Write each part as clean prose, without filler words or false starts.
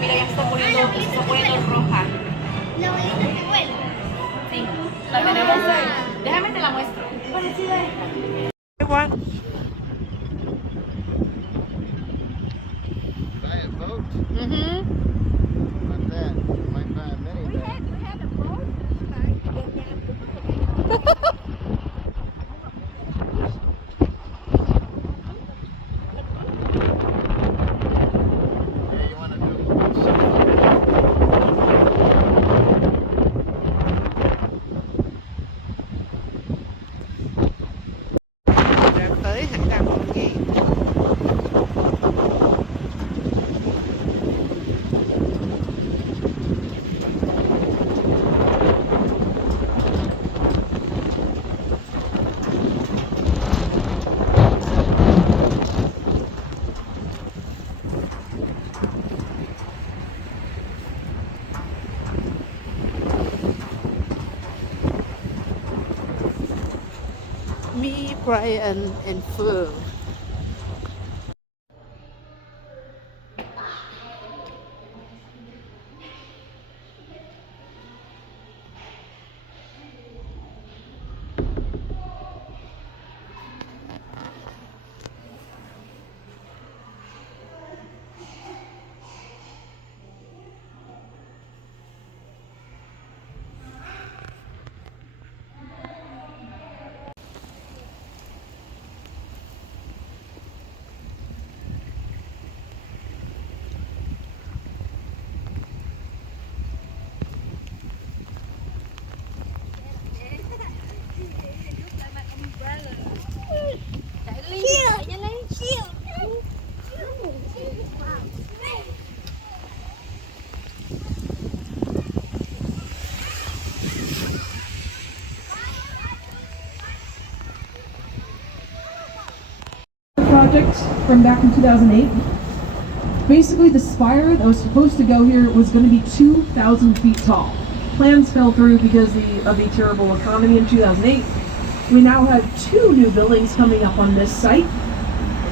mira, ya se está poniendo roja. La bolita que vuela. Sí, la tenemos. Déjame te la muestro. Parecida a esta. What? Giant boat? Mm-hmm. Like that. You might buy a mini We van. had a boat. Yeah, you want to do something. Đẹp tới hãy đăng ký. Me, Brian, and Phil. Project from back in 2008. Basically, the spire that was supposed to go here was going to be 2,000 feet tall. Plans fell through because of the terrible economy in 2008. We now have 2 new buildings coming up on this site.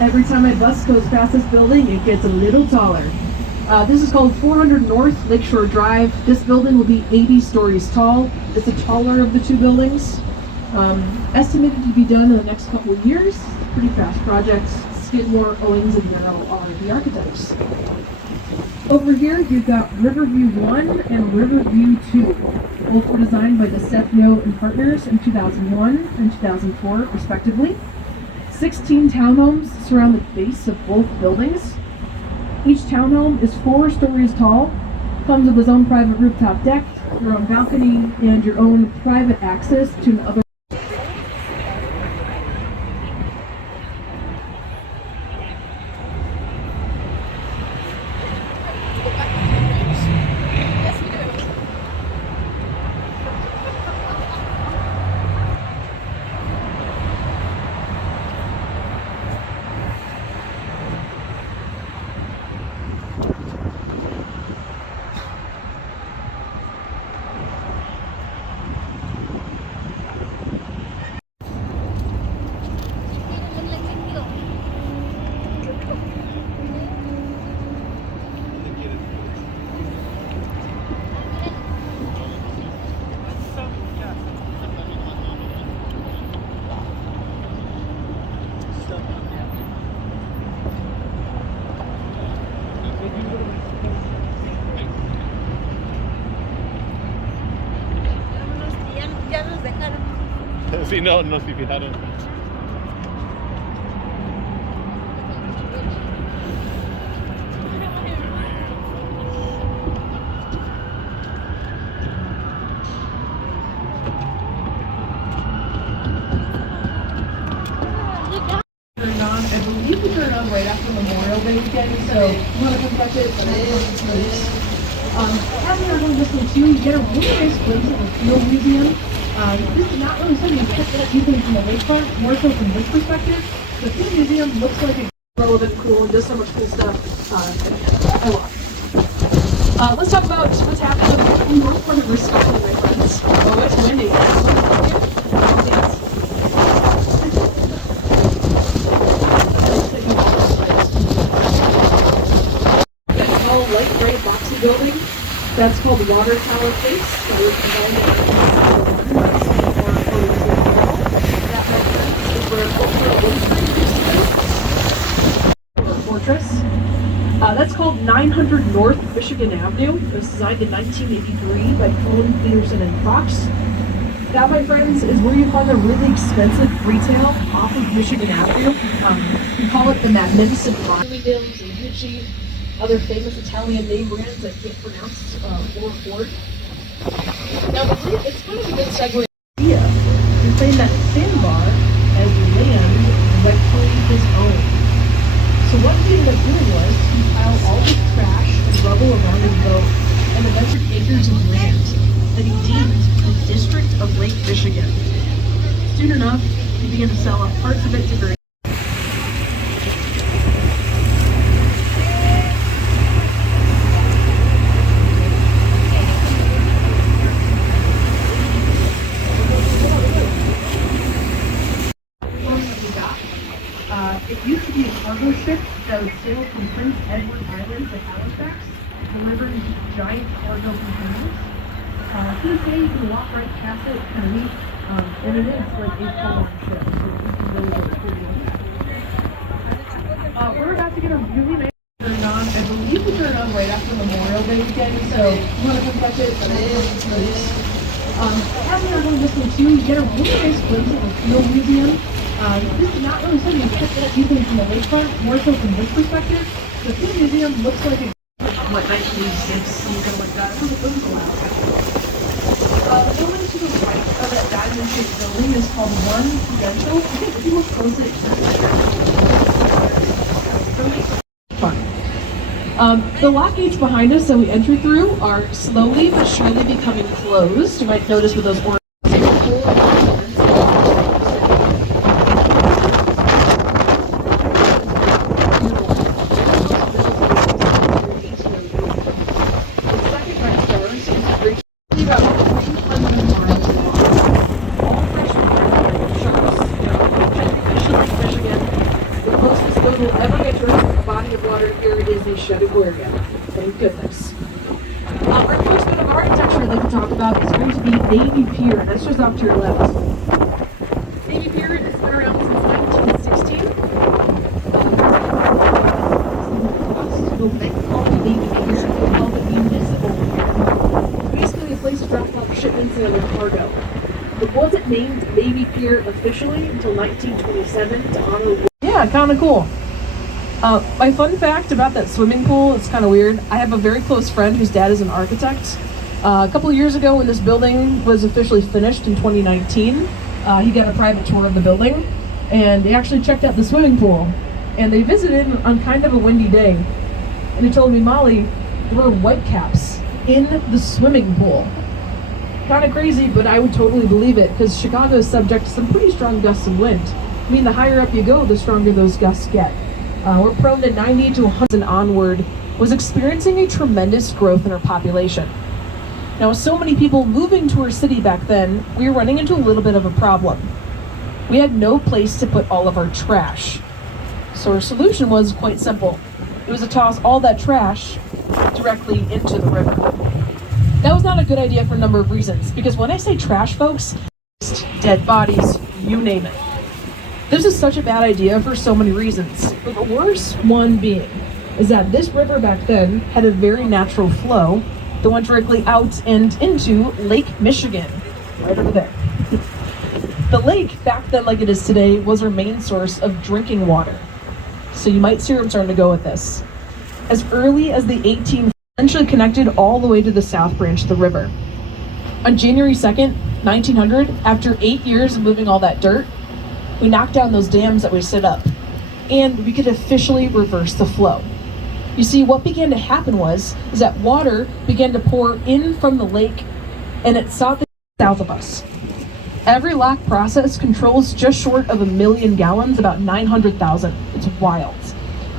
Every time my bus goes past this building, it gets a little taller. This is called 400 North Lakeshore Drive. This building will be 80 stories tall. It's the taller of the 2 buildings. Estimated to be done in the next couple of years. Pretty fast project. Skidmore, Owings, and Merrill are the architects. Over here, you've got Riverview 1 and Riverview 2. Both were designed by the Seth Yo and Partners in 2001 and 2004, respectively. 16 townhomes surround the base of both buildings. Each townhome is 4 stories tall, comes with its own private rooftop deck, your own balcony, and your own private access to another. Ya nos dejaron. Sí, no, nos fijaron. I believe we turned on right after Memorial Day weekend, so you want to come catch it? Having our own this one too, you get a really nice glimpse of the Field Museum. This is not really something you catch even from the lakefront, more so from this perspective. The Field Museum looks like it's relevant, cool, and does so much cool stuff. I love it. Let's talk about what's happening in North Point of Wisconsin, my friends. Oh, it's windy. Yes. Light gray box The building, that's called the Water Tower Place. That was designed in 1901. That's the more photovoltaic wall. That, my friends, is where Oprah Winfrey used to live. Fortress. That's called 900 North Michigan Avenue. It was designed in 1983 by Cohn, Peterson, and Fox. That, my friends, is where you find the really expensive retail off of Michigan Avenue. We call it the Magnificent Line. Williams and Gucci, other famous Italian name brands I can't pronounce, or Ford. Now, it's kind of a good segue idea to claim that sandbar as land rightfully his own. So what he ended up doing was he piled all the trash and rubble around his boat and the measured acres of land that he deemed the District of Lake Michigan. Soon enough, he began to sell off parts of it to various. It used to be a cargo ship that would sail from Prince Edward Island to Halifax, delivering giant cargo containers. To this day, you can walk right past it, kind of neat, and it is like a full-on ship, so you can really go through it. We're about to get a really nice turn on. I believe we turn on right after Memorial Day weekend, so you want to come catch it, but it is. Having our own this one too, you get a really nice glimpse of the Field Museum. This is not really something you can get even from the lakefront, more so from this perspective. The Field Museum looks like a 1986, something like that. It was a while ago. The building to the right of that diamond-shaped building is called One Prudential. I think if you look closely, it's fun. The lock gates behind us that we enter through are slowly but surely becoming closed. You might notice with those orange. Shed aquarium. Thank goodness. Our first bit of architecture I'd like to talk about is going to be Navy Pier. That's just off to your left. Navy Pier has been around since 1916. The length of the Navy Pier is called the Municipal Pier. Basically a place to drop off shipments and other cargo. It wasn't named Navy Pier officially until 1927 to honor. Yeah, kind of cool. My fun fact about that swimming pool, it's kind of weird. I have a very close friend whose dad is an architect. A couple of years ago when this building was officially finished in 2019, he got a private tour of the building and they actually checked out the swimming pool and they visited on kind of a windy day. And he told me, Molly, there were whitecaps in the swimming pool. Kind of crazy, but I would totally believe it because Chicago is subject to some pretty strong gusts of wind. I mean, the higher up you go, the stronger those gusts get. We're prone to 90 to 100 and onward, was experiencing a tremendous growth in our population. Now, with so many people moving to our city back then, we were running into a little bit of a problem. We had no place to put all of our trash. So our solution was quite simple. It was to toss all that trash directly into the river. That was not a good idea for a number of reasons, because when I say trash, folks, dead bodies, you name it. This is such a bad idea for so many reasons, but the worst one being is that this river back then had a very natural flow that went directly out and into Lake Michigan, right over there. The lake back then, like it is today, was our main source of drinking water. So you might see where I'm starting to go with this. As early as the 18th, eventually connected all the way to the south branch of the river. On January 2nd, 1900, after 8 years of moving all that dirt, we knocked down those dams that we set up, and we could officially reverse the flow. You see, what began to happen is that water began to pour in from the lake, and it sought the south of us. Every lock process controls just short of 1 million gallons, about 900,000. It's wild.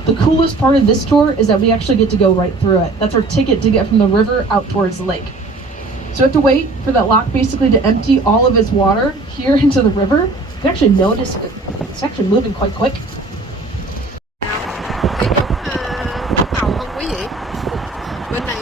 The coolest part of this tour is that we actually get to go right through it. That's our ticket to get from the river out towards the lake. So we have to wait for that lock basically to empty all of its water here into the river. You can actually notice it's actually moving quite quick. Cái giống tàu không quý vị. Bên này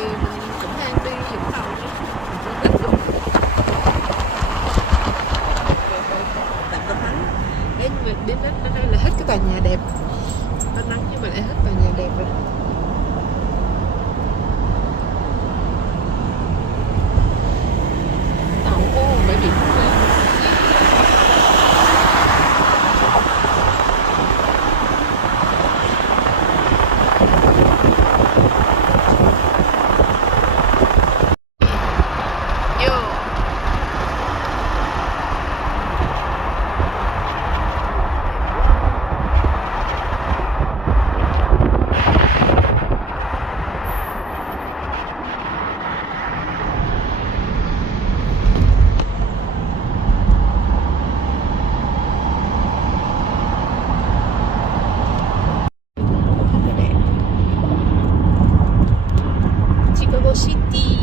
Chicago City.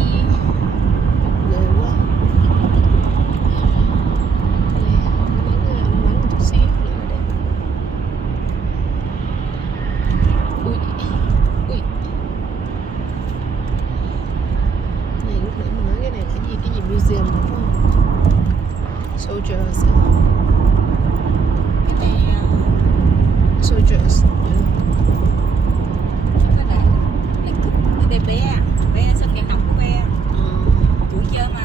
Ghê quá. Nắng chút xíu nữa là đẹp. Ui, ui. Này lúc nãy mình nói cái này là cái gì museum đúng không? Soldiers. Cái này Soldiers. cái này cái đây bé sân vận động của bé tuổi chơi mà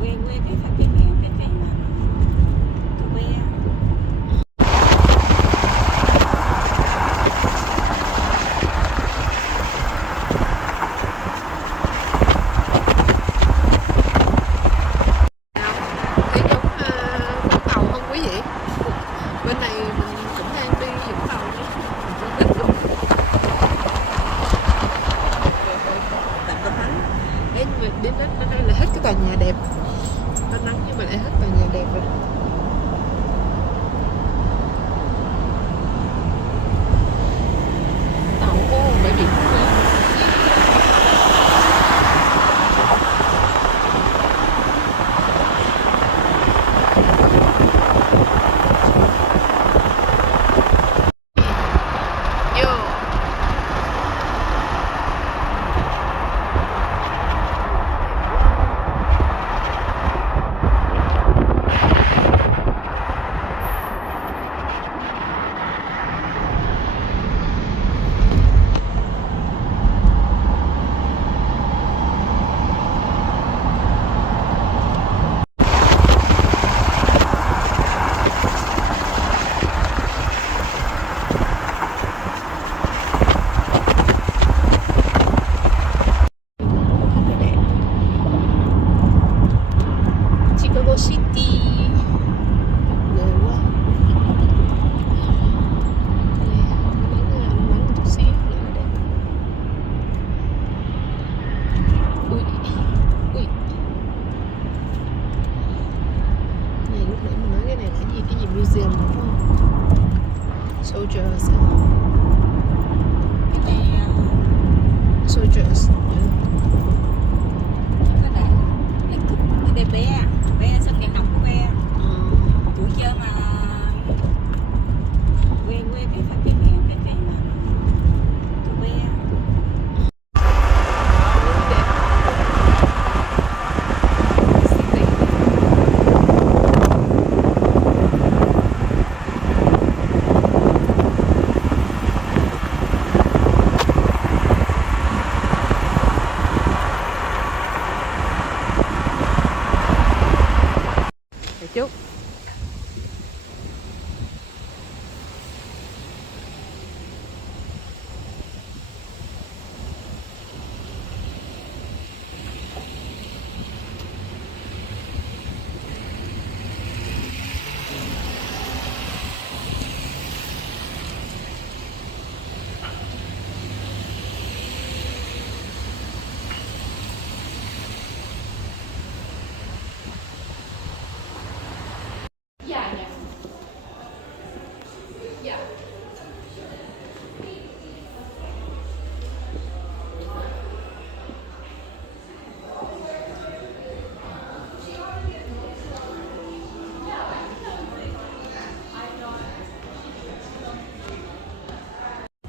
quê bé phát triển cái mà của bé. Thấy giống Vũng Tàu không quý vị? Bên này mình cũng đang đi Vũng Tàu nhé. Tạm Tâm Thắng. Đến đây là hết cái tòa nhà đẹp. Nó nắng nhưng mà lại hết tòa nhà đẹp rồi. Tàu có bãi biển không đấy? Vô. Chicago City. Ghê quá. Nắng chút xíu nữa là đẹp. Ui, ui. Này lúc nãy mình nói cái này là cái gì museum đúng không? Soldiers. Cái này Soldiers. cái này cái đây bé sân vận động của bé tuổi chơi mà quê bé phát triển cái mà của bé. Chút.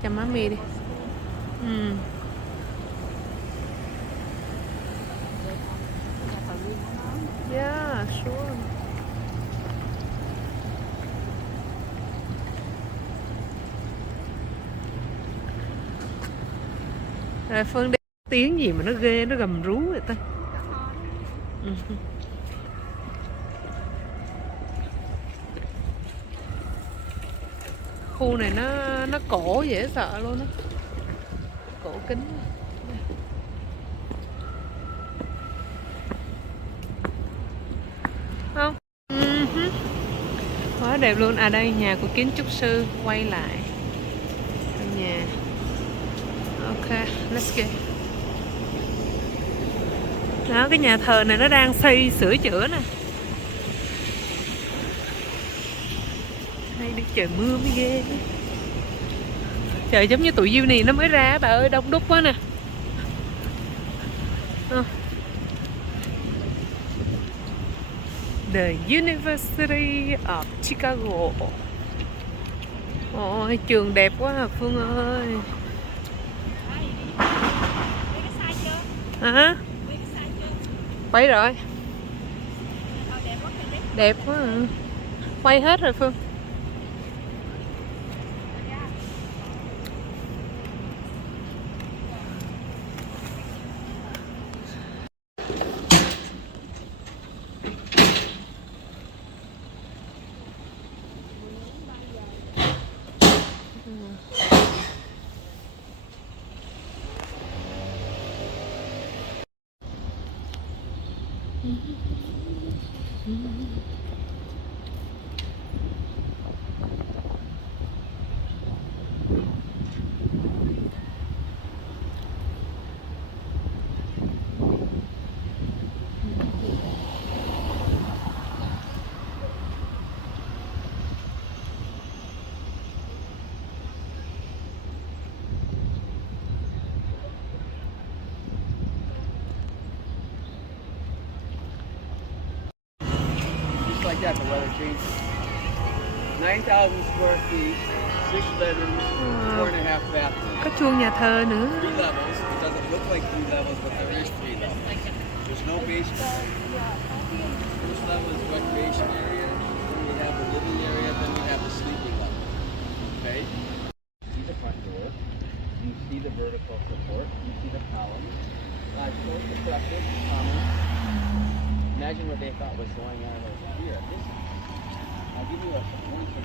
Cho má mì đi. Yeah, sure. Rồi Phương đi tiếng gì mà nó ghê, nó gầm rú vậy ta. Khu này nó cổ dễ sợ luôn á. Cổ kính. Không? Quá đẹp luôn. À đây nhà của kiến trúc sư quay lại. Nhà. Ok, let's go. Đó, cái nhà thờ này nó đang xây sửa chữa nè. Hay đi trời mưa mới ghê. Trời giống như tụi Uni nó mới ra bà ơi, đông đúc quá nè. The University of Chicago. Ôi, trường đẹp quá à Phương ơi. Hả? Quay rồi. Đẹp quá à. Quay hết rồi Phương. Just like that, the weather changes. 9,000 square feet, 6 bedrooms, 4.5 bathrooms. Có chuông nhà thờ nữa. 3 levels. It doesn't look like 3 levels, but there is 3 levels. There's no basement. First level is recreation area, then we have the living area, then we have the sleeping level. Okay? See the front door. You see the vertical support. You see the columns. Logical, destructive, common. Imagine what they thought was going on over here. This, I'll give you a one for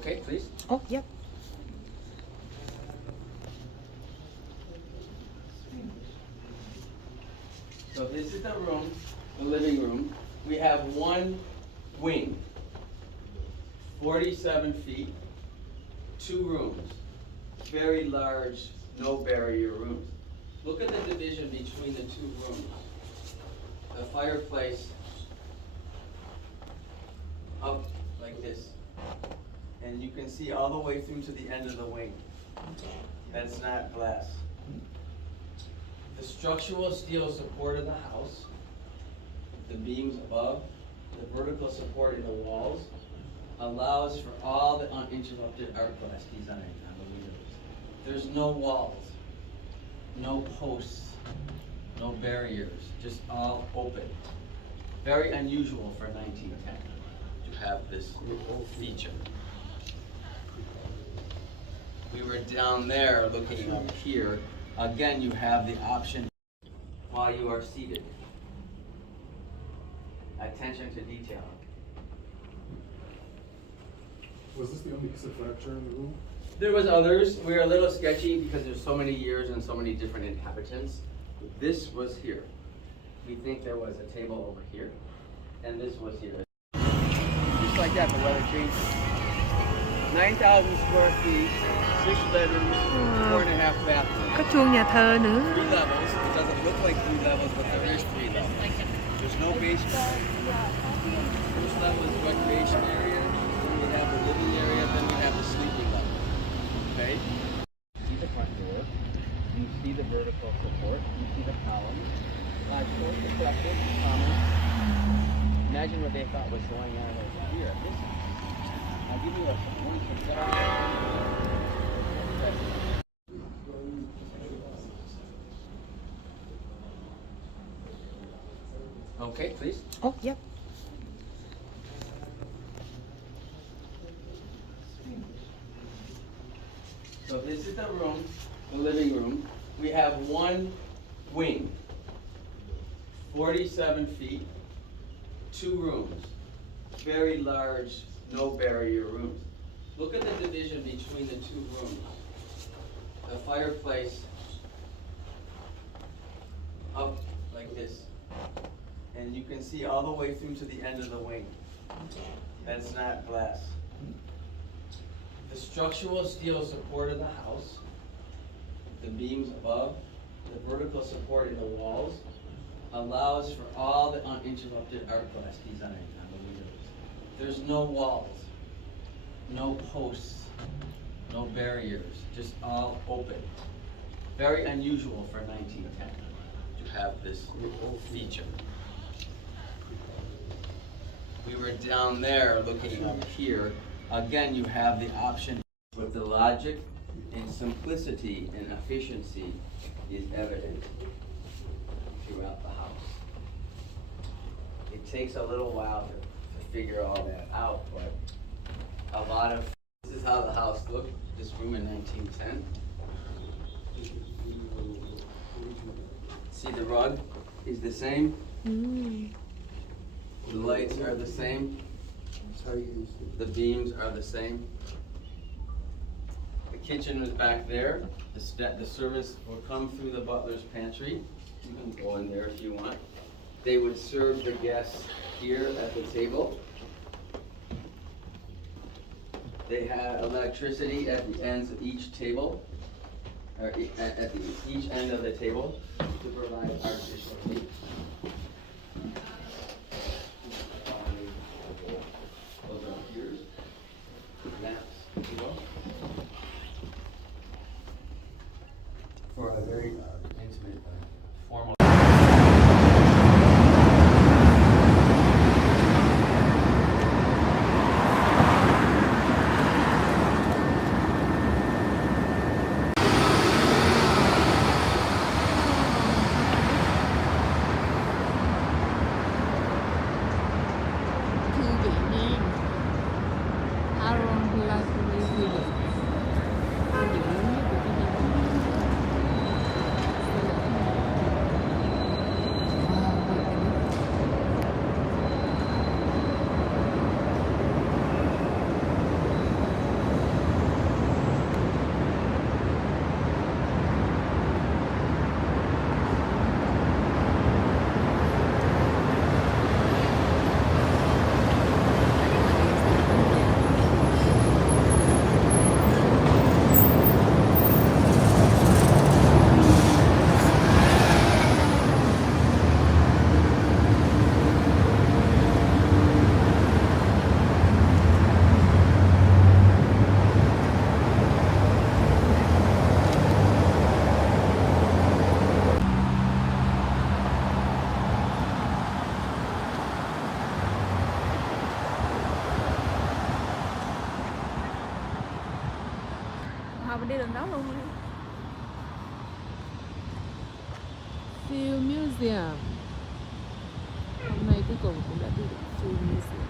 Okay, please. Oh, yep. So this is the room, the living room. We have one wing, 47 feet, 2 rooms, very large, no barrier rooms. Look at the division between the 2 rooms. The fireplace up like this. And you can see all the way through to the end of the wing. That's not glass. The structural steel support of the house, the beams above, the vertical support in the walls, allows for all the uninterrupted art glass design on the windows. There's no walls, no posts, no barriers, just all open. Very unusual for 1910 to have this feature. We were down there looking up here. Again, you have the option while you are seated. Attention to detail. Was this the only piece of furniture in the room? There was others. We were a little sketchy because there's so many years and so many different inhabitants. This was here. We think there was a table over here, and this was here. Just like that, the weather changes. 9,000 square feet, 6 bedrooms, 4.5 bathrooms. Có chuông nhà thờ nữa. 3 levels. It doesn't look like 3 levels, but there is 3 levels. There's no basement. First level is recreation area, then we have the living area, then we have the sleeping level. Okay? See the front door. You see the vertical support. You see the columns. Logical, destructive, common. Imagine what they thought was going on over here. This, I'll give you a one for Okay, please. Oh, yep. So this is the room, the living room. We have one wing, 47 feet, 2 rooms, very large, no barrier rooms. Look at the division between the 2 rooms. The fireplace up like this. And you can see all the way through to the end of the wing. That's not glass. The structural steel support of the house, the beams above, the vertical support in the walls, allows for all the uninterrupted art glass design on the windows. There's no walls, no posts, no barriers, just all open. Very unusual for 1910 to have this feature. We were down there looking up here. Again, you have the option, but the logic and simplicity and efficiency is evident throughout the house. It takes a little while to figure all that out, but this is how the house looked, this room in 1910. See, the rug is the same. The lights are the same. The beams are the same. The kitchen is back there. The servants will come through the butler's pantry. You can go in there if you want. They would serve the guests here at the table. They had electricity at the ends of each table, or at each end of the table to provide artificial heat. Those are heaters, lamps, for a very intimate, formal. Mình đi đường đó luôn đi. Field Museum. Hôm nay cuối cùng cũng đã đi được Field Museum.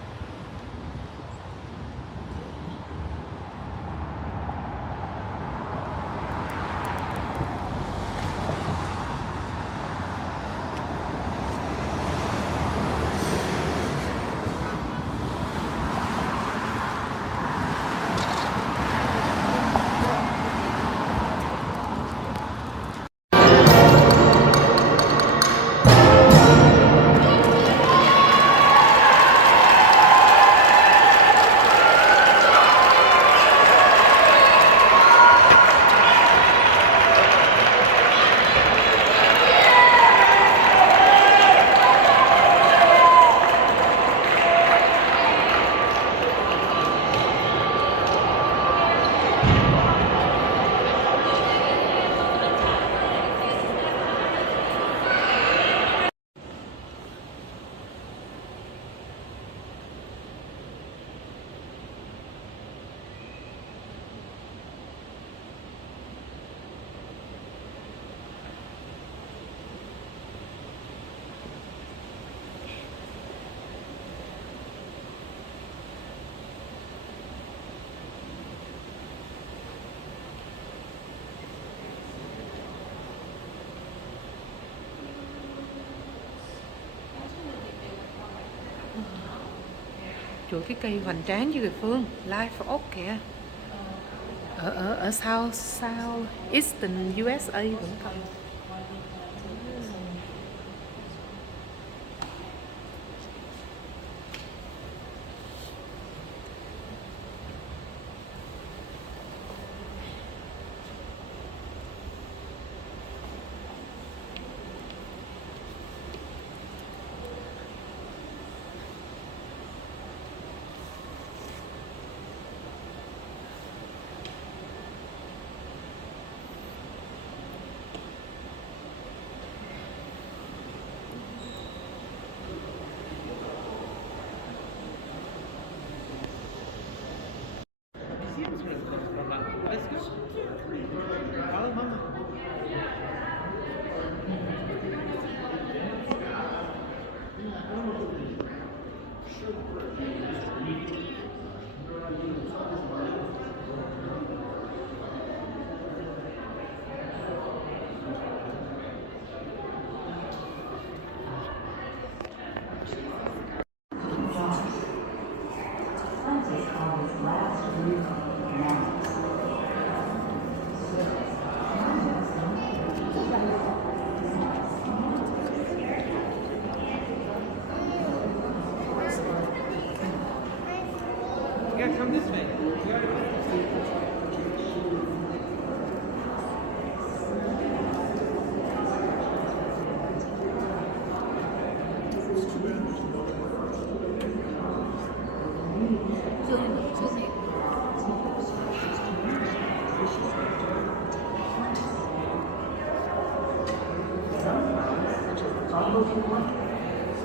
Chuỗi cái cây hoành tráng với người Phương, Live Oak kìa. Ở South Eastern USA vẫn còn.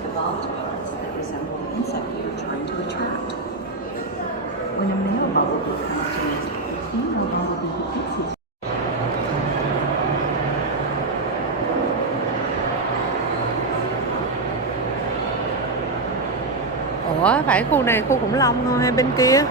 Evolved parts that resemble insect you're trying to attract. When a male bumblebee comes to nest, the female bumblebee hits his Ủa, phải khu này khu khủng long thôi hay bên kia?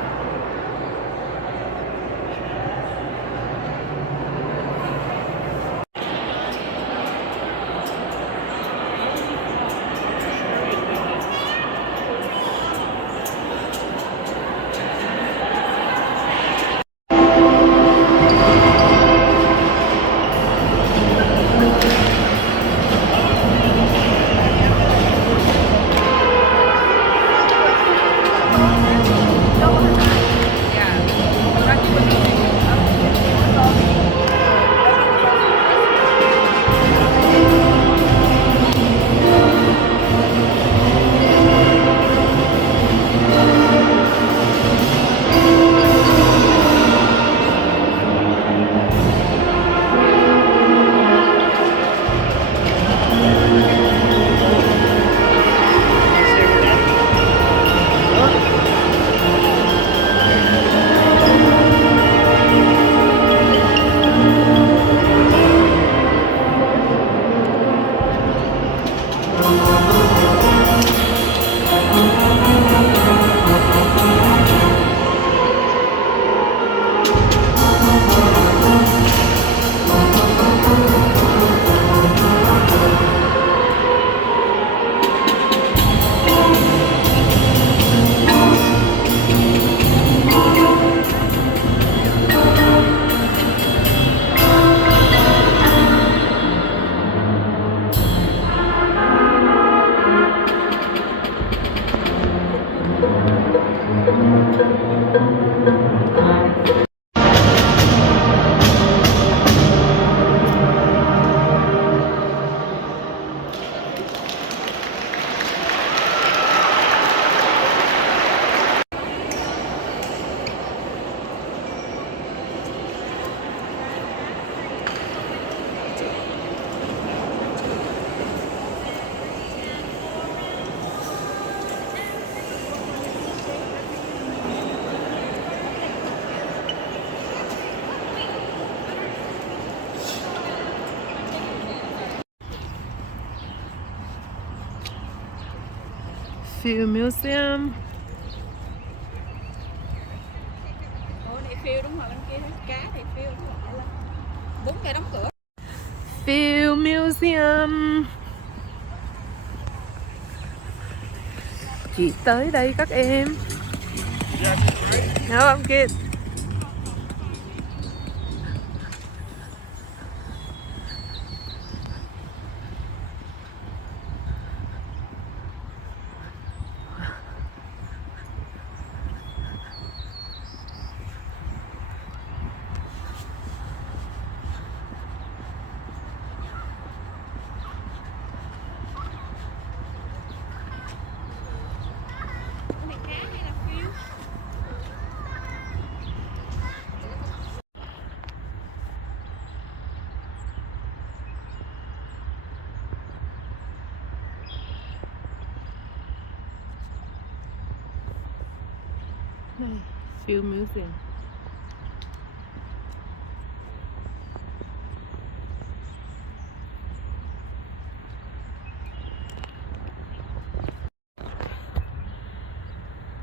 Field Museum. Ủa này phiêu đúng rồi, bên kia cá thì phiêu đúng rồi. 4 cây đóng cửa. Field Museum. Chị tới đây các em. No, I'm good. Field Museum.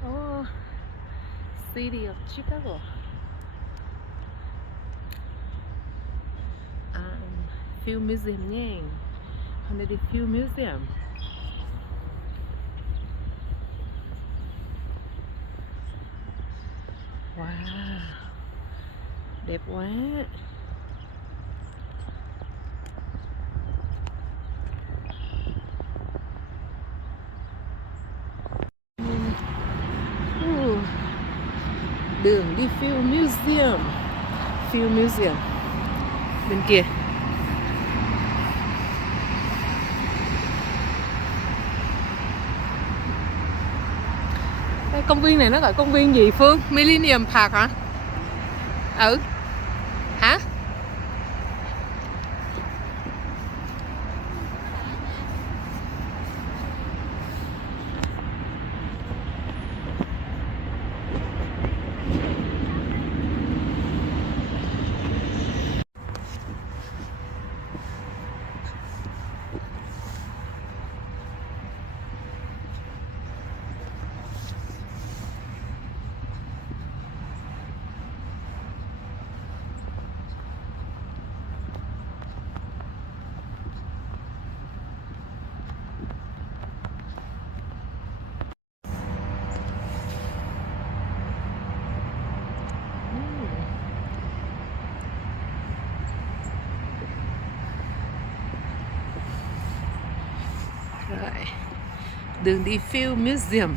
Oh, City of Chicago. Field Museum nha. Hôm nay đi Field Museum. Wow, đẹp quá. Đường đi Field Museum. Field Museum bên kia. Đây, công viên này nó gọi công viên gì Phương? Millennium Park hả? Ừ. Hả? Rồi. Đường đi Field Museum.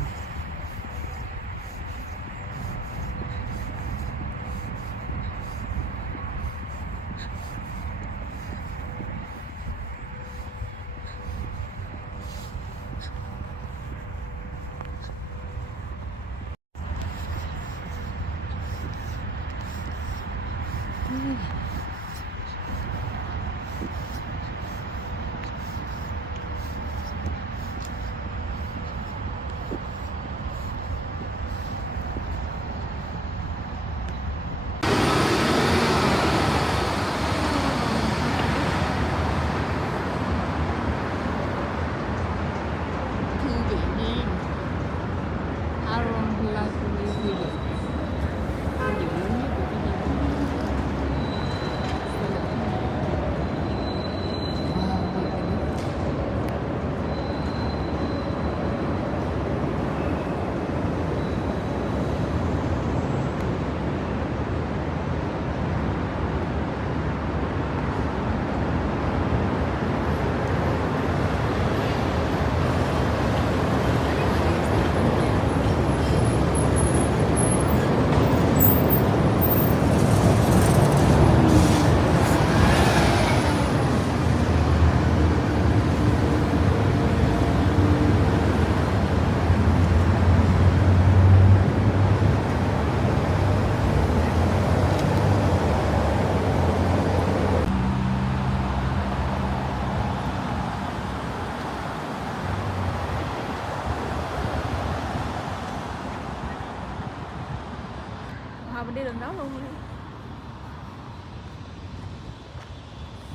Mình đi đường đó luôn.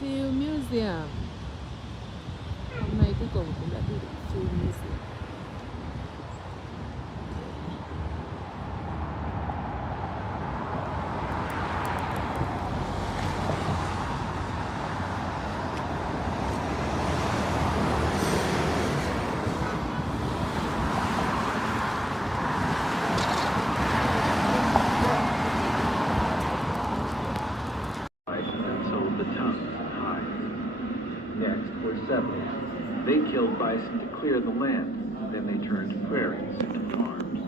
Field Museum. Hôm nay cuối cùng cũng đã đi được Field Museum. They killed bison to clear the land. Then they turned prairies into farms.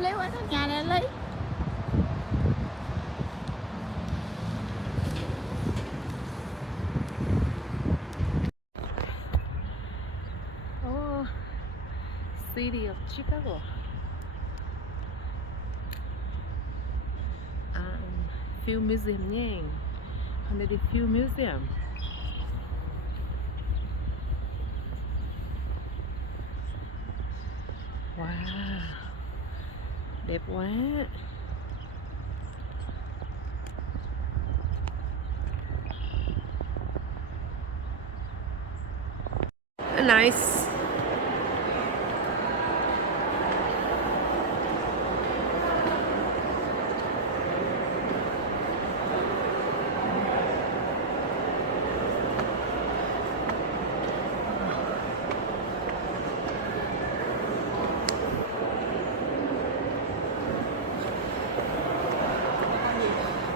Lấy qua trong nhà này lấy. Oh, City of Chicago. Film Museum nha. Hôm nay đi Film Museum. Wow, đẹp quá. Nice.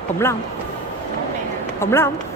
Khủng long. Khủng long.